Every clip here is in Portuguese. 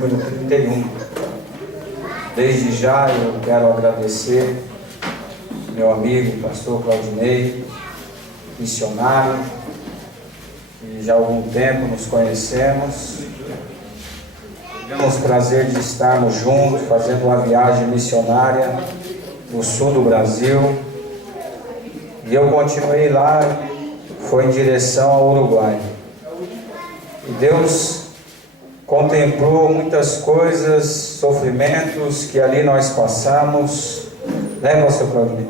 Número 31. Desde já eu quero agradecer meu amigo, pastor Claudinei, missionário, que já há algum tempo nos conhecemos. Tivemos o prazer de estarmos juntos, fazendo uma viagem missionária no sul do Brasil. E eu continuei lá, foi em direção ao Uruguai. E Deus contemplou muitas coisas, sofrimentos que ali nós passamos, né, pastor Claudinei?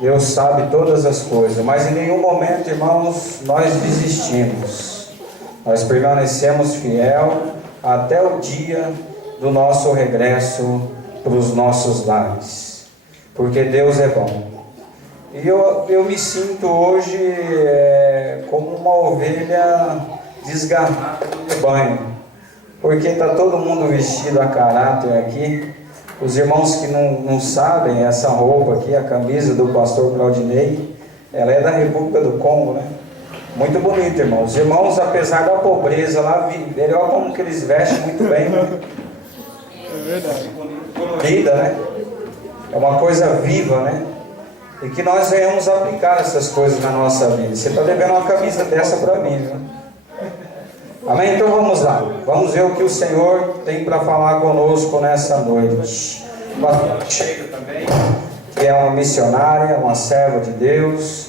Deus sabe todas as coisas, mas em nenhum momento, irmãos, nós desistimos. Nós permanecemos fiel até o dia do nosso regresso para os nossos lares, porque Deus é bom. E eu me sinto hoje como uma ovelha desgarrada do rebanho, porque está todo mundo vestido a caráter aqui. Os irmãos que não sabem, essa roupa aqui, a camisa do pastor Claudinei, ela é da República do Congo, né? Muito bonita, irmãos. Os irmãos, apesar da pobreza lá, olha como que eles vestem muito bem, né? É verdade. Colorida, né? É uma coisa viva, né? E que nós venhamos aplicar essas coisas na nossa vida. Você está devendo uma camisa dessa para mim, né? Amém? Então vamos lá. Vamos ver o que o Senhor tem para falar conosco nessa noite. Pastor Sheila também, que é uma missionária, uma serva de Deus,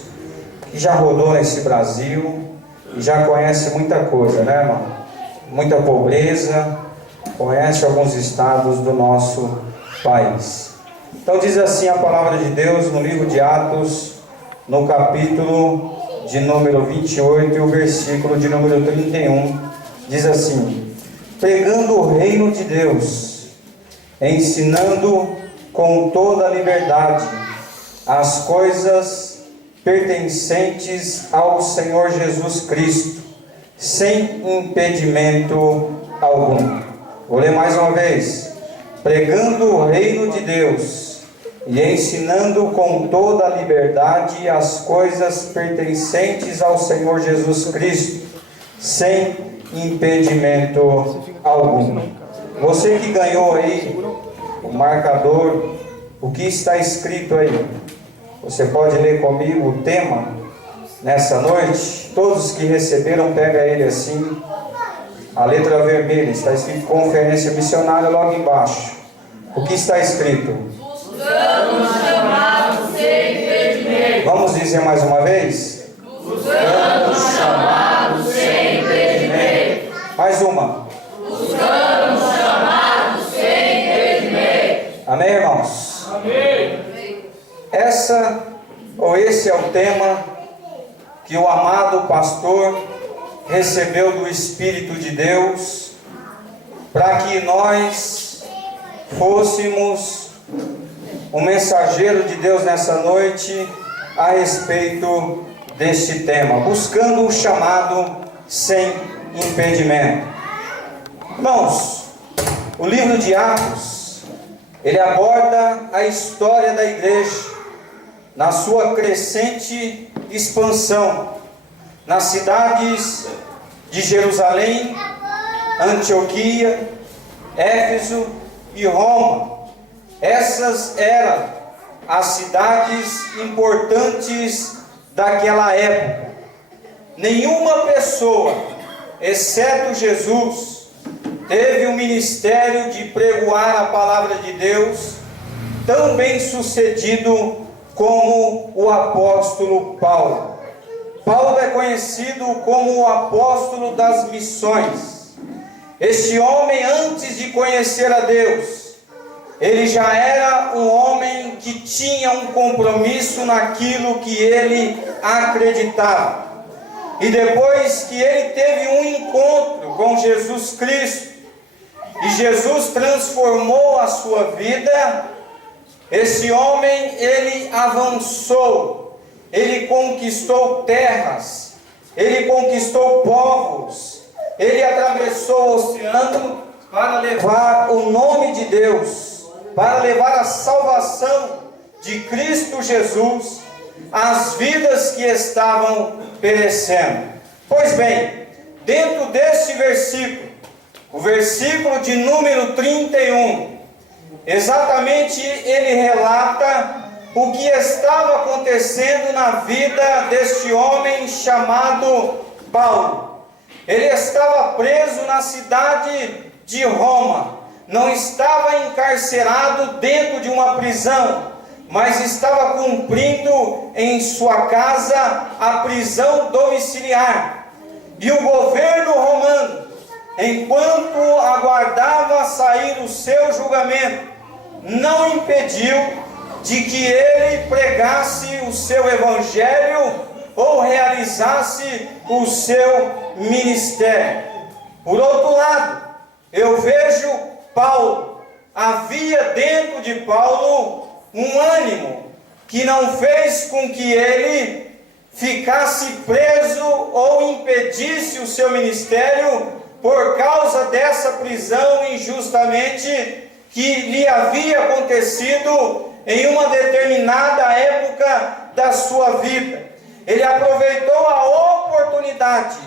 que já rodou nesse Brasil e já conhece muita coisa, né, irmão? Muita pobreza, conhece alguns estados do nosso país. Então diz assim a palavra de Deus no livro de Atos, no capítulo de número 28 e o versículo de número 31, diz assim: pregando o reino de Deus, ensinando com toda a liberdade as coisas pertencentes ao Senhor Jesus Cristo, sem impedimento algum. Vou ler mais uma vez: pregando o reino de Deus e ensinando com toda a liberdade as coisas pertencentes ao Senhor Jesus Cristo, sem impedimento algum. Você que ganhou aí o marcador, o que está escrito aí? Você pode ler comigo o tema nessa noite? Todos que receberam, pega ele assim, a letra vermelha, está escrito Conferência Missionária logo embaixo. O que está escrito? Buscando chamado sem impedimento. Vamos dizer mais uma vez? Buscando chamado sem impedimento. Mais uma. Buscando chamado sem impedimento. Amém, irmãos? Amém. Esse é o tema que o amado pastor recebeu do Espírito de Deus, para que nós fôssemos um mensageiro de Deus nessa noite a respeito deste tema, buscando o chamado sem impedimento. Irmãos, o livro de Atos, ele aborda a história da igreja na sua crescente expansão nas cidades de Jerusalém, Antioquia, Éfeso e Roma. Essas eram as cidades importantes daquela época. Nenhuma pessoa, exceto Jesus, teve o ministério de pregoar a palavra de Deus tão bem sucedido como o apóstolo Paulo. Paulo é conhecido como o apóstolo das missões. Este homem, antes de conhecer a Deus, ele já era um homem que tinha um compromisso naquilo que ele acreditava. E depois que ele teve um encontro com Jesus Cristo, e Jesus transformou a sua vida, esse homem, ele avançou, ele conquistou terras, ele conquistou povos, ele atravessou o oceano para levar o nome de Deus, para levar a salvação de Cristo Jesus às vidas que estavam perecendo. Pois bem, dentro deste versículo, o versículo de número 31. Exatamente ele relata o que estava acontecendo na vida deste homem chamado Paulo. Ele estava preso na cidade de Roma, não estava encarcerado dentro de uma prisão, mas estava cumprindo em sua casa a prisão domiciliar. E o governo romano, enquanto aguardava sair o seu julgamento, não impediu de que ele pregasse o seu evangelho ou realizasse o seu ministério. Por outro lado, eu vejo Paulo. Havia dentro de Paulo um ânimo que não fez com que ele ficasse preso ou impedisse o seu ministério por causa dessa prisão injustamente que lhe havia acontecido em uma determinada época da sua vida. Ele aproveitou a oportunidade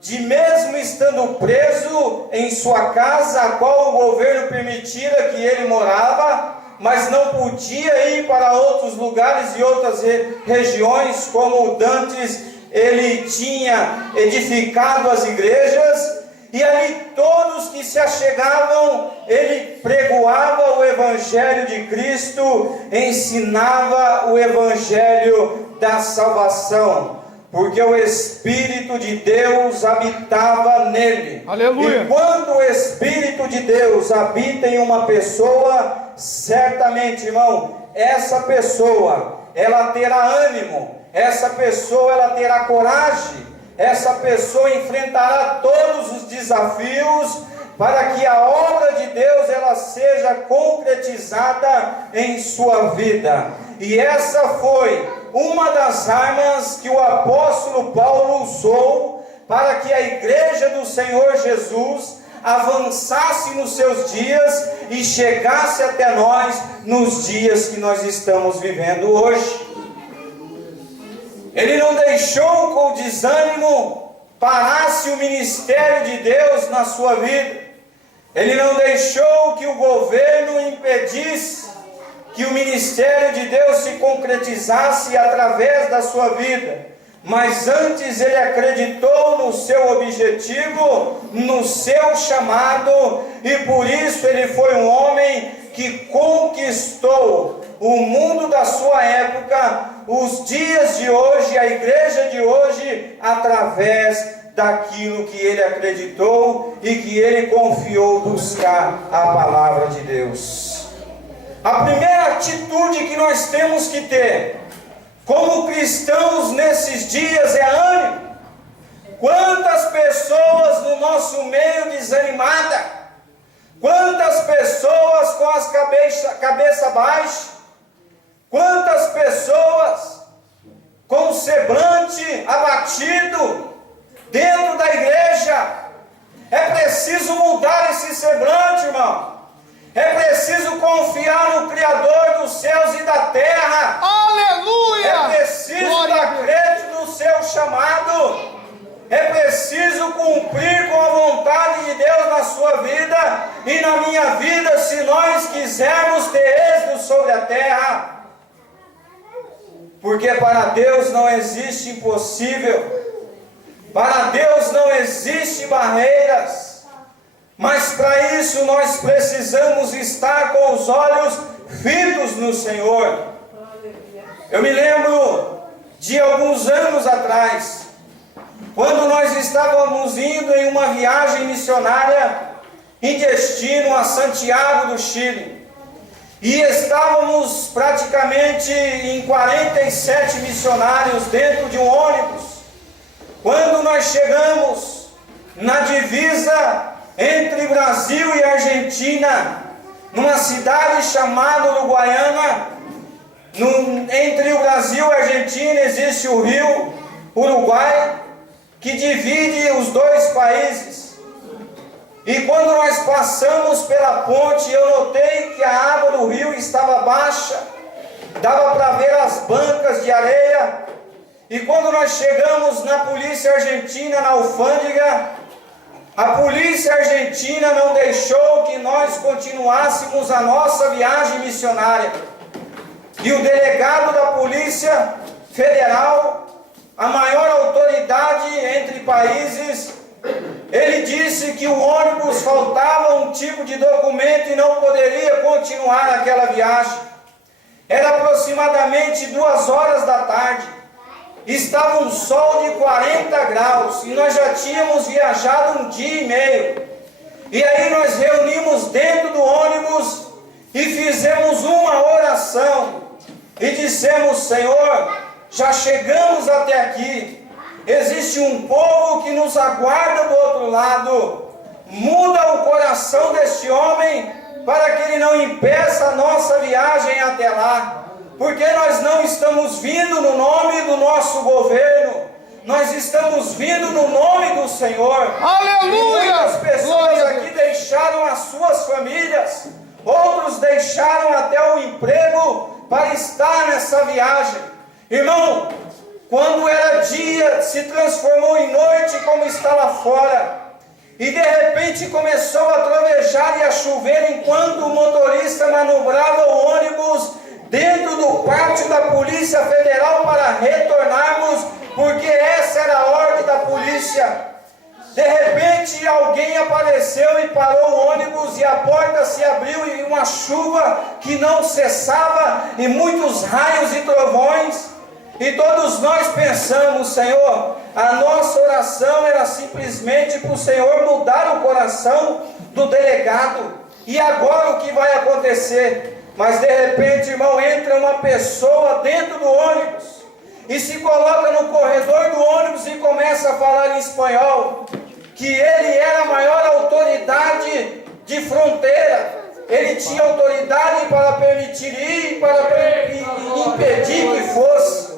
de, mesmo estando preso em sua casa, a qual o governo permitira que ele morava, mas não podia ir para outros lugares e outras regiões, como dantes ele tinha edificado as igrejas, e ali todos que se achegavam, ele pregoava o evangelho de Cristo, ensinava o evangelho da salvação, porque o Espírito de Deus habitava nele. Aleluia. E quando o Espírito de Deus habita em uma pessoa, certamente, irmão, essa pessoa, ela terá ânimo, essa pessoa, ela terá coragem, essa pessoa enfrentará todos os desafios para que a obra de Deus ela seja concretizada em sua vida. E essa foi uma das armas que o apóstolo Paulo usou para que a igreja do Senhor Jesus avançasse nos seus dias e chegasse até nós nos dias que nós estamos vivendo hoje. Ele não deixou que o desânimo parasse o ministério de Deus na sua vida. Ele não deixou que o governo impedisse que o ministério de Deus se concretizasse através da sua vida. Mas antes ele acreditou no seu objetivo, no seu chamado, e por isso ele foi um homem que conquistou o mundo da sua época, os dias de hoje, a igreja de hoje, através daquilo que ele acreditou e que ele confiou buscar a palavra de Deus. A primeira atitude que nós temos que ter como cristãos nesses dias é ânimo. Quantas pessoas no nosso meio desanimadas, quantas pessoas com as cabeça baixa, quantas pessoas com o semblante abatido dentro da igreja. É preciso mudar esse semblante, irmão. É preciso confiar no Criador dos céus e da terra. Aleluia! É preciso dar crédito no seu chamado. É preciso cumprir com a vontade de Deus na sua vida e na minha vida, se nós quisermos ter êxito sobre a terra. Porque para Deus não existe impossível. Para Deus não existe barreiras. Mas para isso nós precisamos estar com os olhos fitos no Senhor. Eu me lembro de alguns anos atrás, quando nós estávamos indo em uma viagem missionária em destino a Santiago do Chile. E estávamos praticamente em 47 missionários dentro de um ônibus. Quando nós chegamos na divisa entre Brasil e Argentina, numa cidade chamada Uruguaiana, entre o Brasil e a Argentina existe o rio Uruguai, que divide os dois países. E quando nós passamos pela ponte, eu notei que a água do rio estava baixa, dava para ver as bancas de areia. E quando nós chegamos na polícia argentina, na alfândega, A polícia argentina não deixou que nós continuássemos a nossa viagem missionária. E o delegado da Polícia Federal, a maior autoridade entre países, ele disse que o ônibus faltava um tipo de documento e não poderia continuar aquela viagem. Era aproximadamente 2 horas da tarde. Estava um sol de 40 graus e nós já tínhamos viajado 1 dia e meio. E aí nós reunimos dentro do ônibus e fizemos uma oração. E dissemos: Senhor, já chegamos até aqui. Existe um povo que nos aguarda do outro lado. Muda o coração deste homem para que ele não impeça a nossa viagem até lá. Porque nós não estamos vindo no nome do nosso governo. Nós estamos vindo no nome do Senhor. Aleluia! E muitas pessoas aqui deixaram as suas famílias. Outros deixaram até o emprego para estar nessa viagem. Irmão, quando era dia, se transformou em noite como está lá fora. E de repente começou a trovejar e a chover enquanto o motorista manobrava o ônibus dentro do pátio da Polícia Federal para retornarmos, porque essa era a ordem da polícia. De repente alguém apareceu e parou o ônibus e a porta se abriu e uma chuva que não cessava e muitos raios e trovões. E todos nós pensamos: Senhor, a nossa oração era simplesmente para o Senhor mudar o coração do delegado. E agora o que vai acontecer? Mas de repente, irmão, entra uma pessoa dentro do ônibus e se coloca no corredor do ônibus e começa a falar em espanhol, que ele era a maior autoridade de fronteira. Ele tinha autoridade para permitir ir e para impedir que fosse.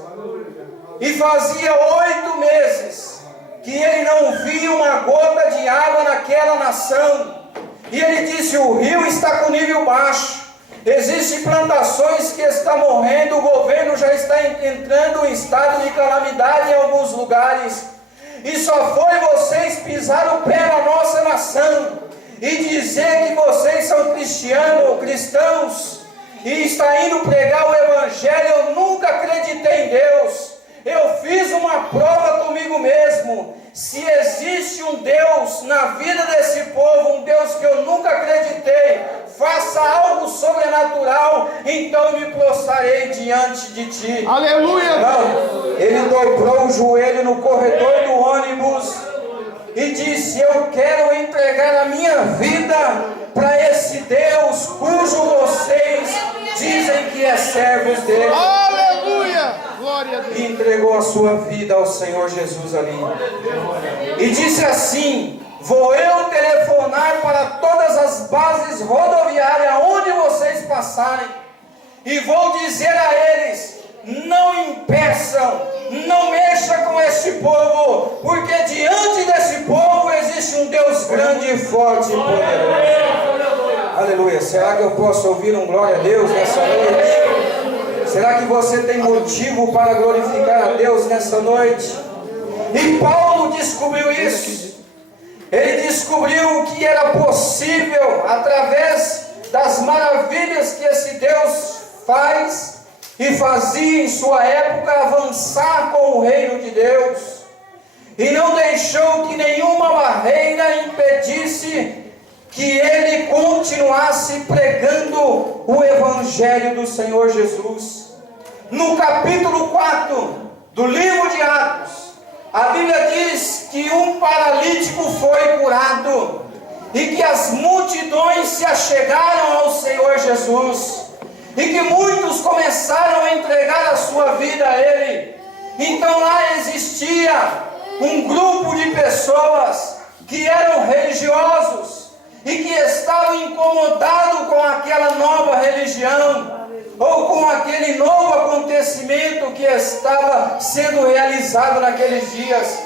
E fazia 8 meses que ele não via uma gota de água naquela nação. E ele disse: o rio está com nível baixo. Existem plantações que estão morrendo. O governo já está entrando em estado de calamidade em alguns lugares. E só foi vocês pisar o pé na nossa nação e dizer que vocês são cristãos e está indo pregar o evangelho. Eu nunca acreditei em Deus. Eu fiz uma prova comigo mesmo. Se existe um Deus na vida desse povo, um Deus que eu nunca acreditei, faça algo sobrenatural, então eu me prostrarei diante de ti. Aleluia! Não, ele dobrou o joelho no corredor do ônibus e disse: eu quero entregar a minha vida para esse Deus cujo vocês dizem que é servos dele. Aleluia! Glória a Deus. E entregou a sua vida ao Senhor Jesus ali. E disse assim: vou eu telefonar para todas as bases rodoviárias onde vocês passarem, e vou dizer a eles: não impeçam, não mexa com este povo, porque diante desse povo existe um Deus grande, forte e poderoso. Aleluia. Será que eu posso ouvir um glória a Deus nessa noite? Será que você tem motivo para glorificar a Deus nessa noite? E Paulo descobriu isso. Ele descobriu que era possível, através das maravilhas que esse Deus faz e fazia em sua época, avançar com o reino de Deus. E não deixou que nenhuma barreira impedisse que ele continuasse pregando o Evangelho do Senhor Jesus. No capítulo 4 do livro de Atos, a Bíblia diz que um paralítico foi curado e que as multidões se achegaram ao Senhor Jesus e que muitos começaram a entregar a sua vida a Ele. Então lá existia um grupo de pessoas que eram religiosos e que estavam incomodados com aquela nova religião ou com aquele novo acontecimento que estava sendo realizado naqueles dias.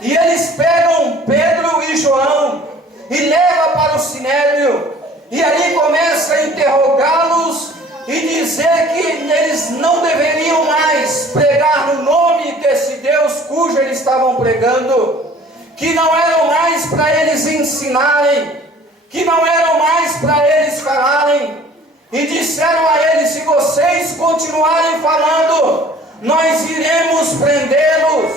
E eles pegam Pedro e João e levam para o Sinédrio, e ali começa a interrogá-los e dizer que eles não deveriam mais pregar no nome desse Deus cujo eles estavam pregando, que não eram mais para eles ensinarem, que não eram mais para eles falarem, e disseram a eles: se vocês continuarem falando, nós iremos prendê-los,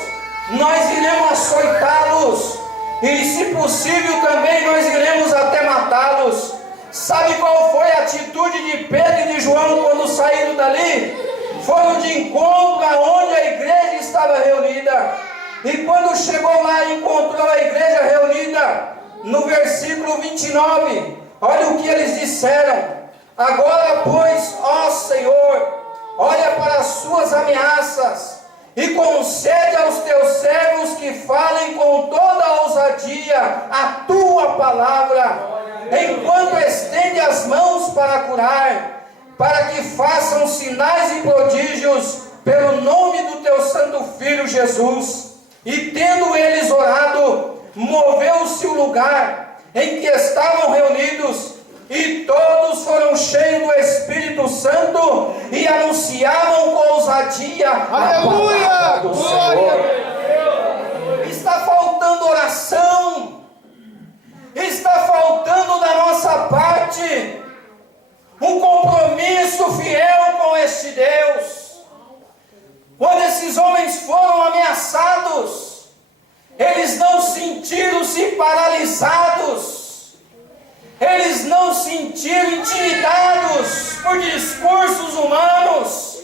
nós iremos açoitá-los, e se possível também nós iremos até matá-los. Sabe qual foi a atitude de Pedro e de João quando saíram dali? Foram de encontro aonde a igreja estava reunida. E quando chegou lá e encontrou a igreja reunida, no versículo 29, olha o que eles disseram: agora, pois, ó Senhor, olha para as suas ameaças e concede aos teus servos que falem com toda a ousadia a tua palavra, enquanto estende as mãos para curar, para que façam sinais e prodígios pelo nome do teu santo Filho Jesus. E tendo eles orado, moveu-se o lugar em que estavam reunidos, e todos foram cheios do Espírito Santo e anunciavam com ousadia a palavra do Senhor. Está faltando oração, está faltando da nossa parte um compromisso fiel com este Deus. Quando esses homens foram ameaçados, eles não sentiram-se paralisados, eles não sentiram intimidados por discursos humanos,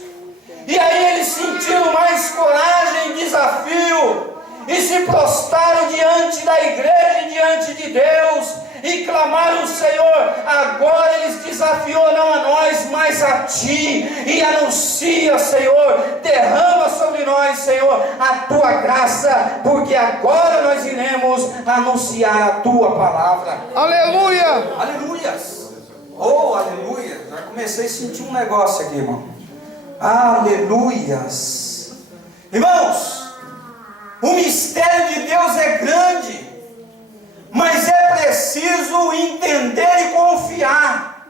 e aí eles sentiram mais coragem e desafio, e se prostraram diante da igreja e diante de Deus, e clamaram: Senhor, agora eles desafiou não a nós, mas a Ti, e anuncia, Senhor, derrama sobre nós, Senhor, a Tua graça, porque agora nós iremos anunciar a Tua palavra. Aleluia! Aleluias! Oh, aleluia! Já comecei a sentir um negócio aqui, irmão. Aleluias! Irmãos, o mistério de Deus é grande, mas é preciso entender e confiar.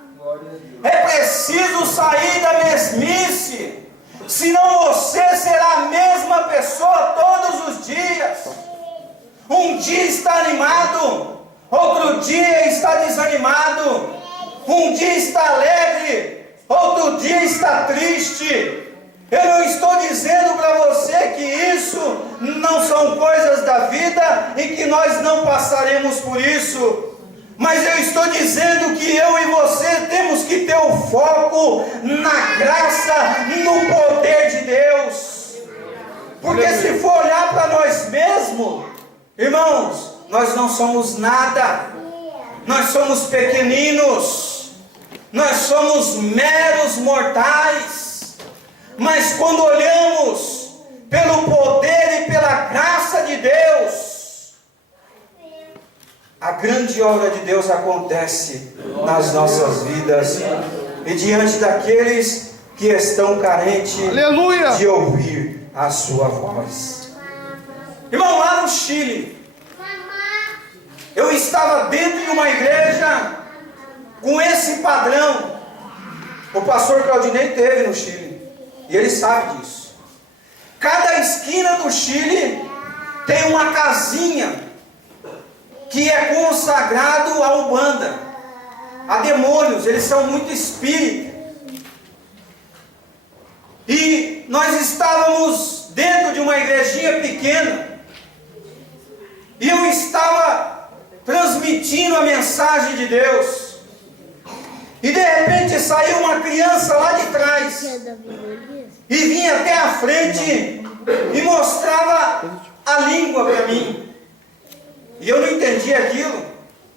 É preciso sair da mesmice, senão você será a mesma pessoa todos os dias. Um dia está animado, outro dia está desanimado. Um dia está alegre, outro dia está triste. Eu não estou dizendo para você que isso não são coisas da vida e que nós não passaremos por isso, mas eu estou dizendo que eu e você temos que ter o foco na graça, no poder de Deus, porque se for olhar para nós mesmos, irmãos, nós não somos nada, nós somos pequeninos, nós somos meros mortais. Mas quando olhamos pelo poder e pela graça de Deus, a grande obra de Deus acontece nas nossas vidas e diante daqueles que estão carentes Aleluia! de ouvir a sua voz. Irmão, lá no Chile, eu estava dentro de uma igreja com esse padrão. O pastor Claudinei esteve no Chile e ele sabe disso. Cada esquina do Chile tem uma casinha que é consagrado a Umbanda, a demônios. Eles são muito espíritas. E nós estávamos dentro de uma igrejinha pequena, e eu estava transmitindo a mensagem de Deus, e de repente saiu uma criança lá de trás e vinha até a frente e mostrava a língua para mim, e eu não entendi aquilo.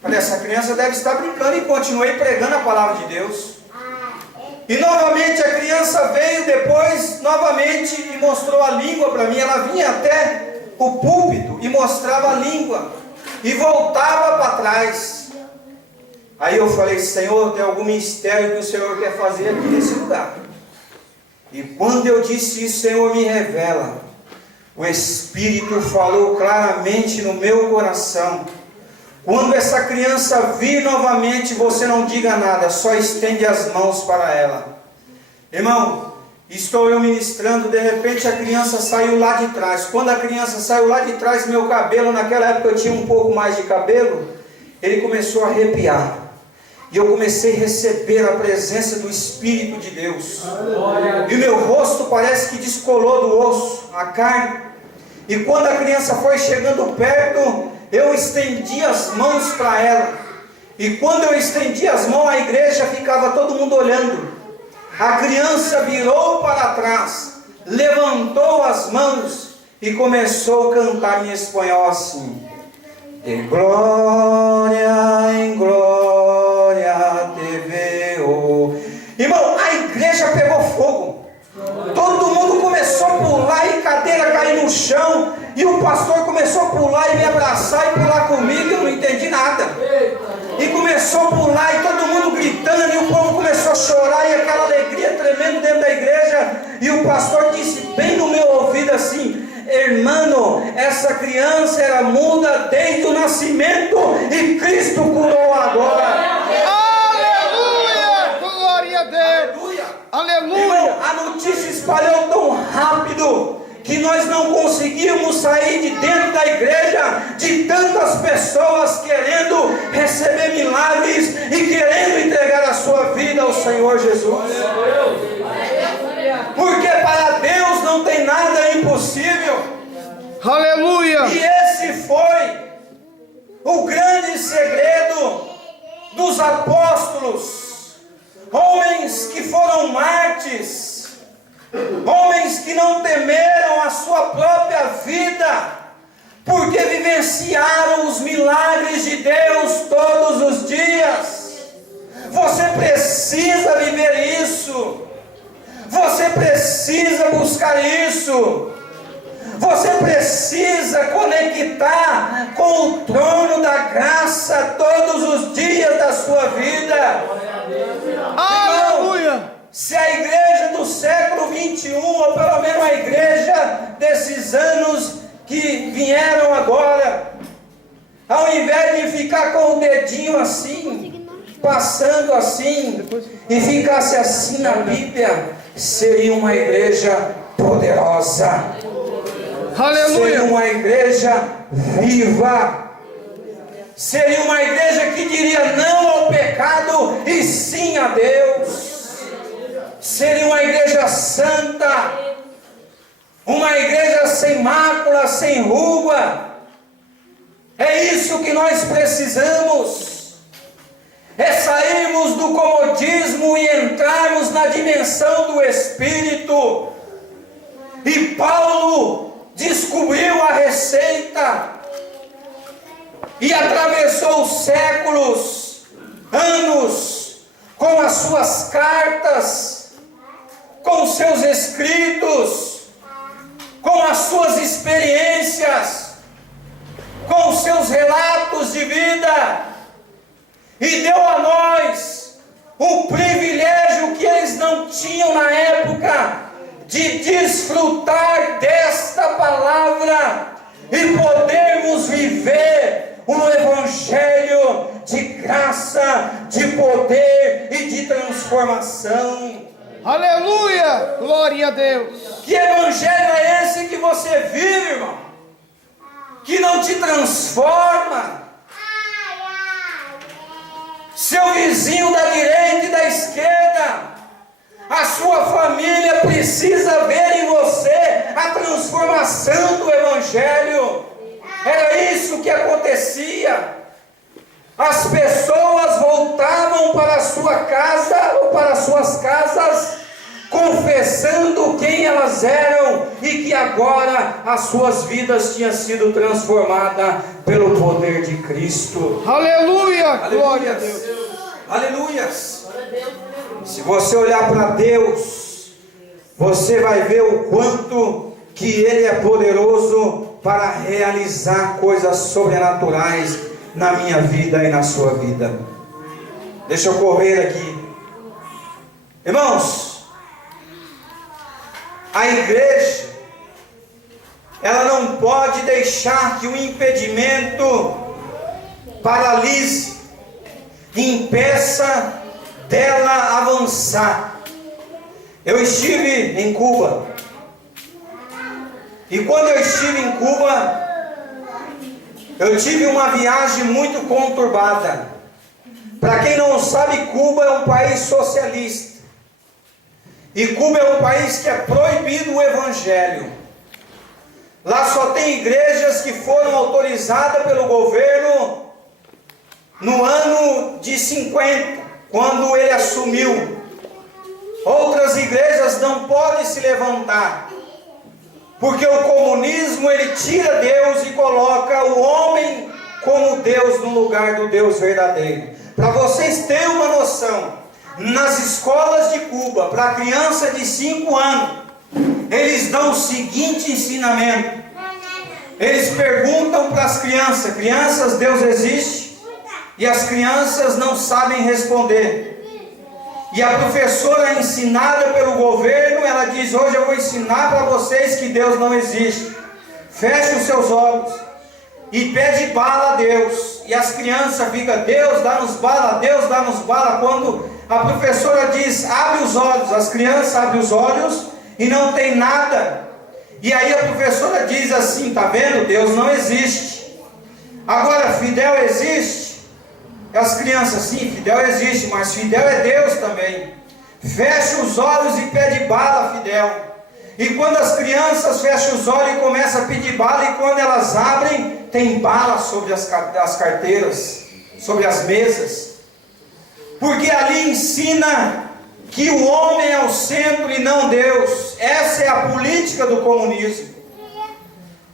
Falei: essa criança deve estar brincando, e continuei pregando a palavra de Deus. E novamente a criança veio depois, novamente, e mostrou a língua para mim. Ela vinha até o púlpito e mostrava a língua, e voltava para trás. Aí eu falei: Senhor, tem algum mistério que o Senhor quer fazer aqui nesse lugar. E quando eu disse isso, Senhor, me revela. O Espírito falou claramente no meu coração: quando essa criança vir novamente, você não diga nada, só estende as mãos para ela. Irmão, Estou eu ministrando, de repente a criança saiu lá de trás. Quando a criança saiu lá de trás, meu cabelo, naquela época eu tinha um pouco mais de cabelo, ele começou a arrepiar. E eu comecei a receber a presença do Espírito de Deus. E o meu rosto parece que descolou do osso, a carne. E quando a criança foi chegando perto, eu estendi as mãos para ela. E quando eu estendi as mãos, a igreja ficava todo mundo olhando. A criança virou para trás, levantou as mãos e começou a cantar em espanhol assim: de glória em glória te veo. Irmão, a igreja pegou fogo. Todo mundo começou a pular e cadeira cair no chão. E o pastor começou a pular e me abraçar e pular comigo. Eu não entendi nada. E começou a pular e todo mundo gritando. E o povo começou a chorar e aquela alegria tremendo dentro da igreja. E o pastor disse bem no meu ouvido assim: irmão, essa criança era muda desde o nascimento e Cristo curou agora. Aleluia! Glória a Deus! Aleluia! Irmão, a notícia espalhou tão rápido que nós não conseguimos sair de dentro da igreja, de tantas pessoas querendo receber milagres e querendo entregar a sua vida ao Senhor Jesus. Porque para Deus não tem nada impossível. Aleluia! E esse foi o grande segredo dos apóstolos, homens que foram mártires, homens que não temeram a sua própria vida, porque vivenciaram os milagres de Deus todos os dias. Você precisa viver isso. Você precisa buscar isso. Você precisa conectar com o trono da graça todos os dias da sua vida. Aleluia! Se a igreja do século 21, ou pelo menos a igreja desses anos que vieram agora, ao invés de ficar com o dedinho assim, passando assim, e ficasse assim na Bíblia, seria uma igreja poderosa. Aleluia! Seria uma igreja viva. Seria uma igreja que diria não ao pecado e sim a Deus. Seria uma igreja santa, uma igreja sem mácula, sem ruga. É isso que nós precisamos. É sairmos do comodismo e entrarmos na dimensão do Espírito. E Paulo descobriu a receita e atravessou os séculos, anos, com as suas cartas, com seus escritos, com as suas experiências, com os seus relatos de vida, e deu a nós o privilégio que eles não tinham na época, de desfrutar desta palavra e podermos viver um evangelho de graça, de poder e de transformação. Aleluia! Glória a Deus! Que evangelho é esse que você vive, irmão? Que não te transforma? Seu vizinho da direita e da esquerda, a sua família precisa ver em você a transformação do evangelho. Era isso que acontecia. As pessoas voltavam para a sua casa ou para suas casas, confessando quem elas eram e que agora as suas vidas tinham sido transformadas pelo poder de Cristo. Aleluia! Glória a Deus! Aleluias! Se você olhar para Deus, você vai ver o quanto que Ele é poderoso para realizar coisas sobrenaturais na minha vida e na sua vida. Deixa eu correr aqui. Irmãos, a igreja, ela não pode deixar que o impedimento paralise, impeça dela avançar. Eu estive em Cuba. E quando eu estive em Cuba, eu tive uma viagem muito conturbada. Para quem não sabe, Cuba é um país socialista. E Cuba é um país que é proibido o evangelho. Lá só tem igrejas que foram autorizadas pelo governo no ano de 50, quando ele assumiu. Outras igrejas não podem se levantar, porque o comunismo ele tira Deus e coloca o homem como Deus no lugar do Deus verdadeiro. Para vocês terem uma noção, nas escolas de Cuba, para criança de 5 anos, eles dão o seguinte ensinamento. Eles perguntam para as crianças: crianças, Deus existe? E as crianças não sabem responder. E a professora ensinada pelo governo, ela diz: hoje eu vou ensinar para vocês que Deus não existe. Feche os seus olhos e pede bala a Deus. E as crianças ficam: Deus dá-nos bala, Deus dá-nos bala. Quando a professora diz: abre os olhos, as crianças abrem os olhos e não tem nada. E aí a professora diz assim: tá vendo? Deus não existe. Agora, Fidel existe? As crianças: sim, Fidel existe, mas Fidel é Deus também. Fecha os olhos e pede bala, Fidel. E quando as crianças fecham os olhos e começam a pedir bala, e quando elas abrem, tem bala sobre as carteiras, sobre as mesas. Porque ali ensina que o homem é o centro e não Deus. Essa é a política do comunismo.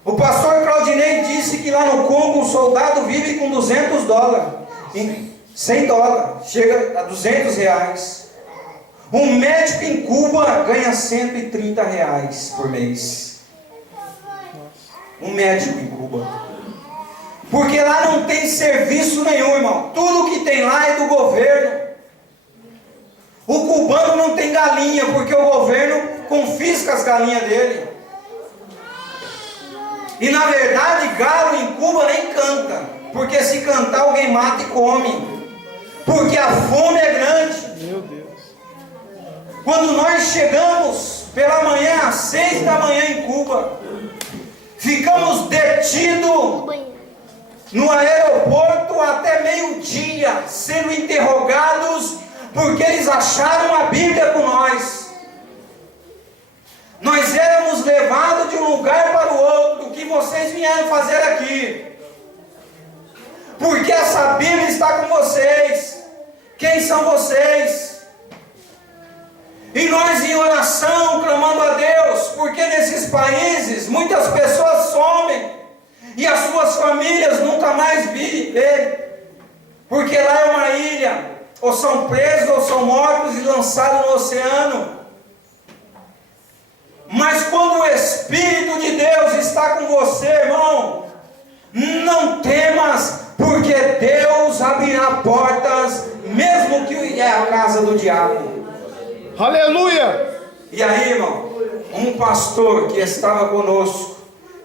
O pastor Claudinei disse que lá no Congo um soldado vive com $200. $100, chega a R$200. Um médico em Cuba ganha R$130 por mês. Um médico em Cuba. Porque lá não tem serviço nenhum, irmão. Tudo que tem lá é do governo. O cubano não tem galinha, porque o governo confisca as galinhas dele. E na verdade, galo em Cuba nem canta. Porque se cantar, alguém mata e come. Porque a fome é grande. Meu Deus. Quando nós chegamos pela manhã, às 6 da manhã em Cuba, ficamos detidos no aeroporto até meio-dia, sendo interrogados, porque eles acharam a Bíblia com nós. Nós éramos levados de um lugar para o outro. O que vocês vieram fazer aqui? Porque essa Bíblia está com vocês. Quem são vocês? E nós em oração, clamando a Deus, porque nesses países muitas pessoas somem e as suas famílias nunca mais vê, porque lá é uma ilha, ou são presos ou são mortos e lançados no oceano. Mas quando o Espírito de Deus está com você, irmão, não temas, porque Deus abrirá portas, mesmo que é a casa do diabo. Aleluia! E aí, irmão, um pastor que estava conosco,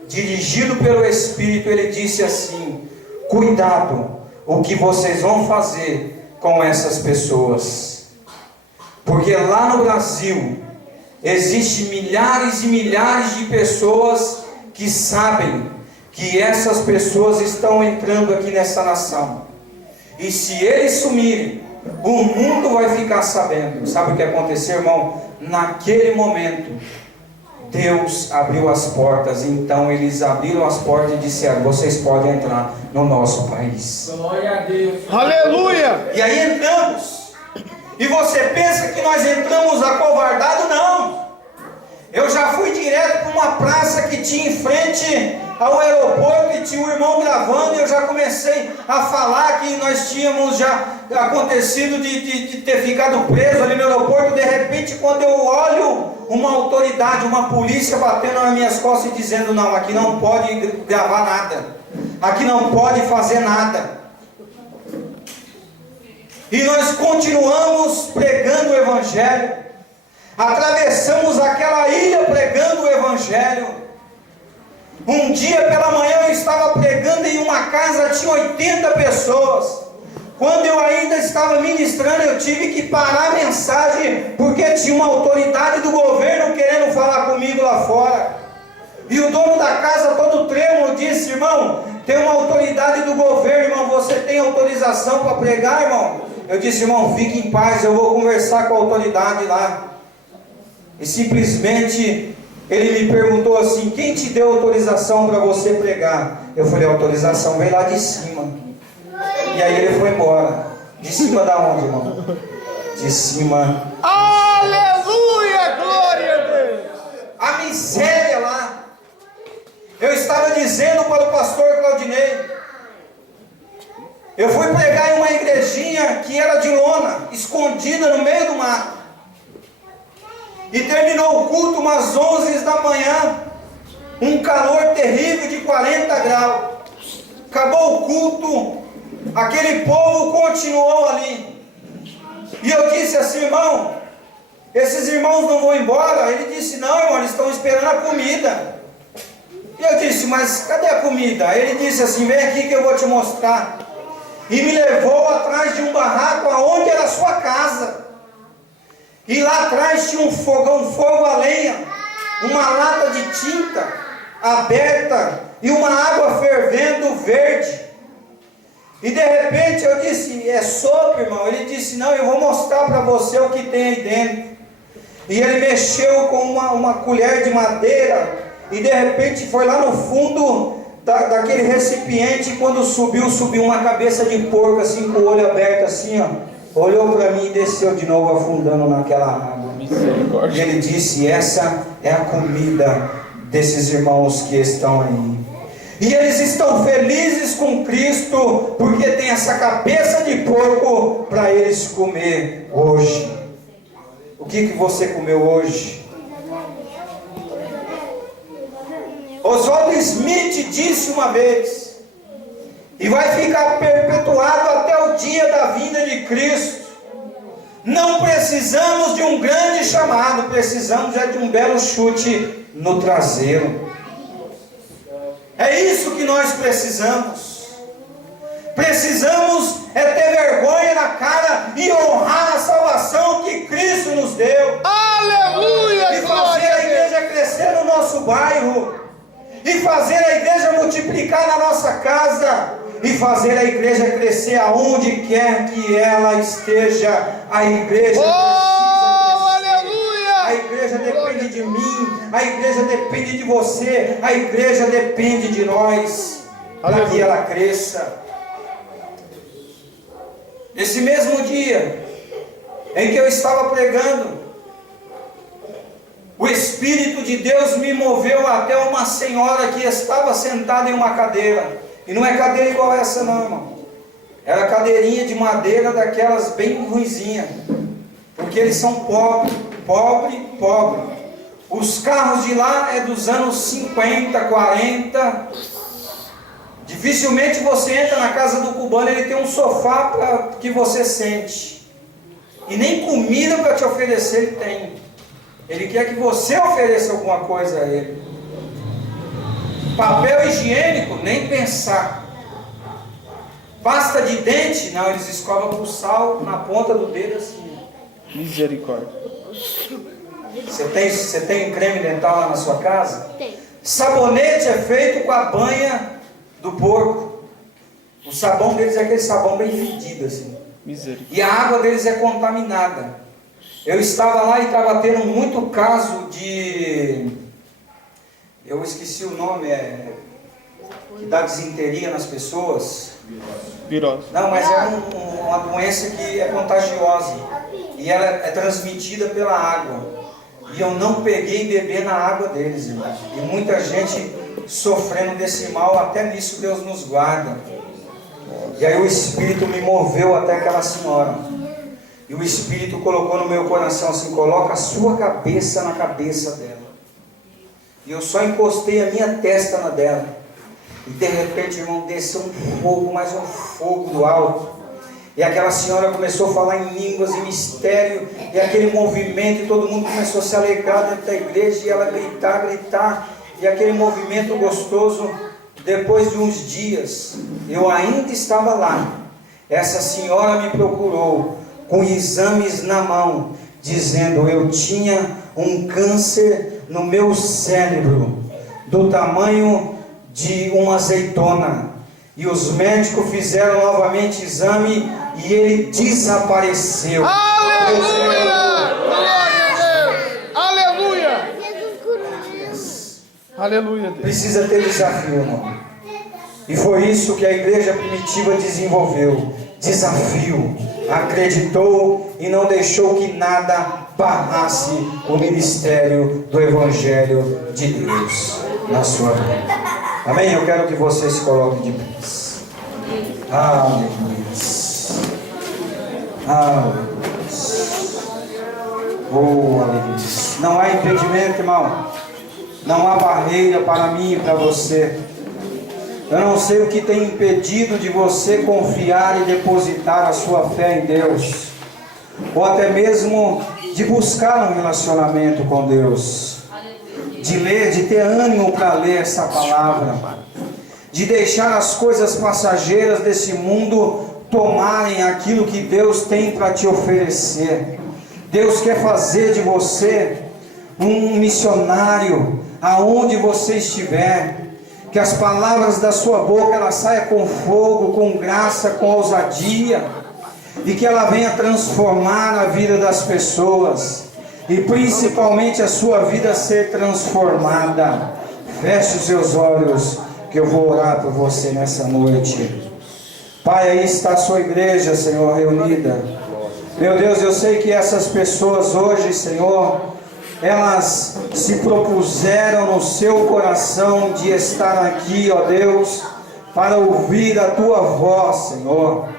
dirigido pelo Espírito, ele disse assim: cuidado o que vocês vão fazer com essas pessoas, porque lá no Brasil existem milhares e milhares de pessoas que sabem que essas pessoas estão entrando aqui nessa nação, e se eles sumirem, o mundo vai ficar sabendo. Sabe o que aconteceu, irmão? Naquele momento Deus abriu as portas. Então eles abriram as portas e disseram: vocês podem entrar no nosso país. Glória a Deus. Aleluia! E aí entramos. E você pensa que nós entramos acovardado? Não. Eu já fui direto para uma praça que tinha em frente ao aeroporto e tinha um irmão gravando, e eu já comecei a falar que nós tínhamos já acontecido de ter ficado preso ali no aeroporto. De repente, quando eu olho uma autoridade, uma polícia batendo nas minhas costas e dizendo: não, aqui não pode gravar nada, aqui não pode fazer nada. E nós continuamos pregando o Evangelho, atravessamos aquela ilha pregando o Evangelho. Um dia pela manhã eu estava pregando em uma casa, tinha 80 pessoas. Quando eu ainda estava ministrando, eu tive que parar a mensagem, porque tinha uma autoridade do governo querendo falar comigo lá fora. E o dono da casa, todo trêmulo, disse: irmão, tem uma autoridade do governo, irmão, você tem autorização para pregar, irmão? Eu disse: irmão, fique em paz, eu vou conversar com a autoridade lá. E simplesmente ele me perguntou assim: quem te deu autorização para você pregar? Eu falei: a autorização veio lá de cima. E aí ele foi embora. De cima da onde, irmão? De cima. Aleluia, glória a Deus. A miséria lá. Eu estava dizendo para o pastor Claudinei, eu fui pregar em uma igrejinha que era de lona, escondida no meio do mato. E terminou o culto umas 11 da manhã, um calor terrível de 40 graus. Acabou o culto, aquele povo continuou ali. E eu disse assim: irmão, esses irmãos não vão embora? Ele disse: não, irmão, eles estão esperando a comida. E eu disse: mas cadê a comida? Ele disse assim: vem aqui que eu vou te mostrar. E me levou atrás de um barraco aonde era a sua casa. E lá atrás tinha um fogão, fogo a lenha, uma lata de tinta aberta e uma água fervendo verde. E de repente eu disse: é sopa, irmão? Ele disse: não, eu vou mostrar para você o que tem aí dentro. E ele mexeu com uma colher de madeira, e de repente foi lá no fundo daquele recipiente, e quando subiu uma cabeça de porco assim, com o olho aberto assim, ó. Olhou para mim e desceu de novo afundando naquela água. E ele disse: essa é a comida desses irmãos que estão aí. E eles estão felizes com Cristo, porque tem essa cabeça de porco para eles comer hoje. O que você comeu hoje? Oswald Smith disse uma vez, e vai ficar perpetuado até o dia da vinda de Cristo: não precisamos de um grande chamado, precisamos de um belo chute no traseiro. É isso que nós precisamos. Precisamos ter vergonha na cara e honrar a salvação que Cristo nos deu. Aleluia, E fazer a igreja crescer no nosso bairro, e fazer a igreja multiplicar na nossa casa, e fazer a igreja crescer aonde quer que ela esteja. A igreja aleluia. A igreja depende de mim, a igreja depende de você, a igreja depende de nós, para que ela cresça. Nesse mesmo dia em que eu estava pregando, o Espírito de Deus me moveu até uma senhora que estava sentada em uma cadeira. E não é cadeira igual essa não, irmão. Era cadeirinha de madeira daquelas bem ruinzinhas. Porque eles são pobre. Os carros de lá é dos anos 50, 40. Dificilmente você entra na casa do cubano, ele tem um sofá para que você sente. E nem comida para te oferecer ele tem. Ele quer que você ofereça alguma coisa a ele. Papel higiênico, nem pensar. Pasta de dente, não, eles escovam com sal na ponta do dedo assim. Misericórdia. Você tem creme dental lá na sua casa? Tem. Sabonete é feito com a banha do porco. O sabão deles é aquele sabão bem fedido assim. Misericórdia. E a água deles é contaminada. Eu estava lá e estava tendo muito caso de... eu esqueci o nome, que dá desinteria nas pessoas. Virose. Não, mas é uma doença que é contagiosa. E ela é transmitida pela água. E eu não peguei e beber na água deles, irmãos. E muita gente sofrendo desse mal, até nisso Deus nos guarda. E aí o Espírito me moveu até aquela senhora. E o Espírito colocou no meu coração assim: coloca a sua cabeça na cabeça dela. E eu só encostei a minha testa na dela. E de repente, irmão, desceu um fogo, mais um fogo do alto. E aquela senhora começou a falar em línguas e mistério. E aquele movimento, e todo mundo começou a se alegrar dentro da igreja. E ela gritar. E aquele movimento gostoso. Depois de uns dias, eu ainda estava lá. essa senhora me procurou com exames na mão, dizendo: eu tinha um câncer no meu cérebro, do tamanho de uma azeitona. E os médicos fizeram novamente exame e ele desapareceu. Aleluia! Glória a Deus! Aleluia! Aleluia, Deus. Precisa ter desafio, irmão. E foi isso que a igreja primitiva desenvolveu. Desafio. Acreditou e não deixou que nada barrasse o ministério do Evangelho de Deus na sua vida. Amém? Eu quero que você se coloque de pés. Aleluia. Aleluia. Oh, aleluia. Não há impedimento, irmão. Não há barreira para mim e para você. Eu não sei o que tem impedido de você confiar e depositar a sua fé em Deus, ou até mesmo de buscar um relacionamento com Deus, de ler, de ter ânimo para ler essa palavra, de deixar as coisas passageiras desse mundo tomarem aquilo que Deus tem para te oferecer. Deus quer fazer de você um missionário aonde você estiver. Que as palavras da sua boca ela saia com fogo, com graça, com ousadia, e que ela venha transformar a vida das pessoas, e principalmente a sua vida ser transformada. Feche os seus olhos, que eu vou orar por você nessa noite. Pai, aí está a sua igreja, Senhor, reunida. Meu Deus, eu sei que essas pessoas hoje, Senhor, elas se propuseram no seu coração de estar aqui, ó Deus, para ouvir a tua voz, Senhor.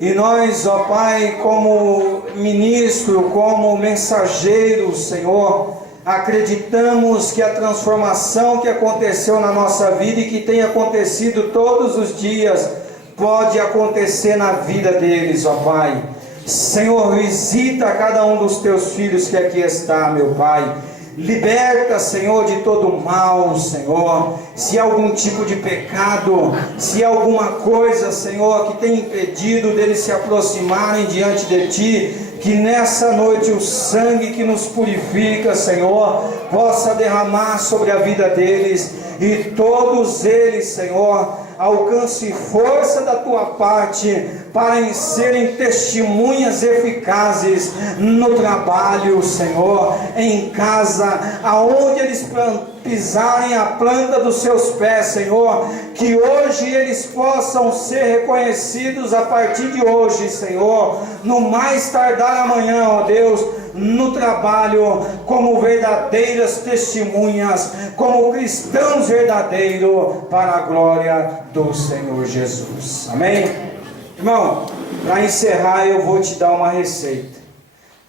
E nós, ó Pai, como ministro, como mensageiro, Senhor, acreditamos que a transformação que aconteceu na nossa vida e que tem acontecido todos os dias, pode acontecer na vida deles, ó Pai. Senhor, visita cada um dos teus filhos que aqui está, meu Pai. Liberta, Senhor, de todo mal, Senhor. Se há algum tipo de pecado, se há alguma coisa, Senhor, que tem impedido deles se aproximarem diante de Ti, que nessa noite o sangue que nos purifica, Senhor, possa derramar sobre a vida deles, e todos eles, Senhor, alcance força da tua parte para serem testemunhas eficazes no trabalho, Senhor, em casa, aonde eles pisarem a planta dos seus pés, Senhor, que hoje eles possam ser reconhecidos a partir de hoje, Senhor, no mais tardar amanhã, ó Deus, no trabalho, como verdadeiras testemunhas, como cristãos verdadeiros, para a glória do Senhor Jesus. Amém? Irmão, para encerrar eu vou te dar uma receita.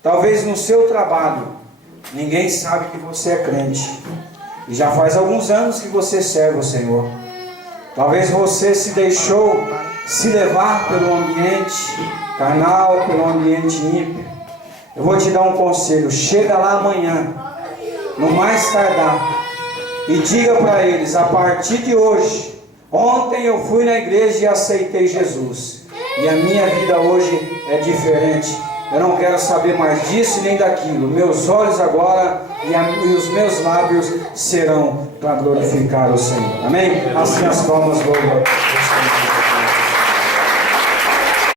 Talvez no seu trabalho ninguém sabe que você é crente, e já faz alguns anos que você serve o Senhor. Talvez você se deixou se levar pelo ambiente carnal, pelo ambiente ímpio. Eu vou te dar um conselho: chega lá amanhã, no mais tardar, e diga para eles: a partir de hoje, ontem eu fui na igreja e aceitei Jesus, e a minha vida hoje é diferente. Eu não quero saber mais disso nem daquilo. Meus olhos agora e os meus lábios serão para glorificar o Senhor. Amém? Assim as palmas, louva.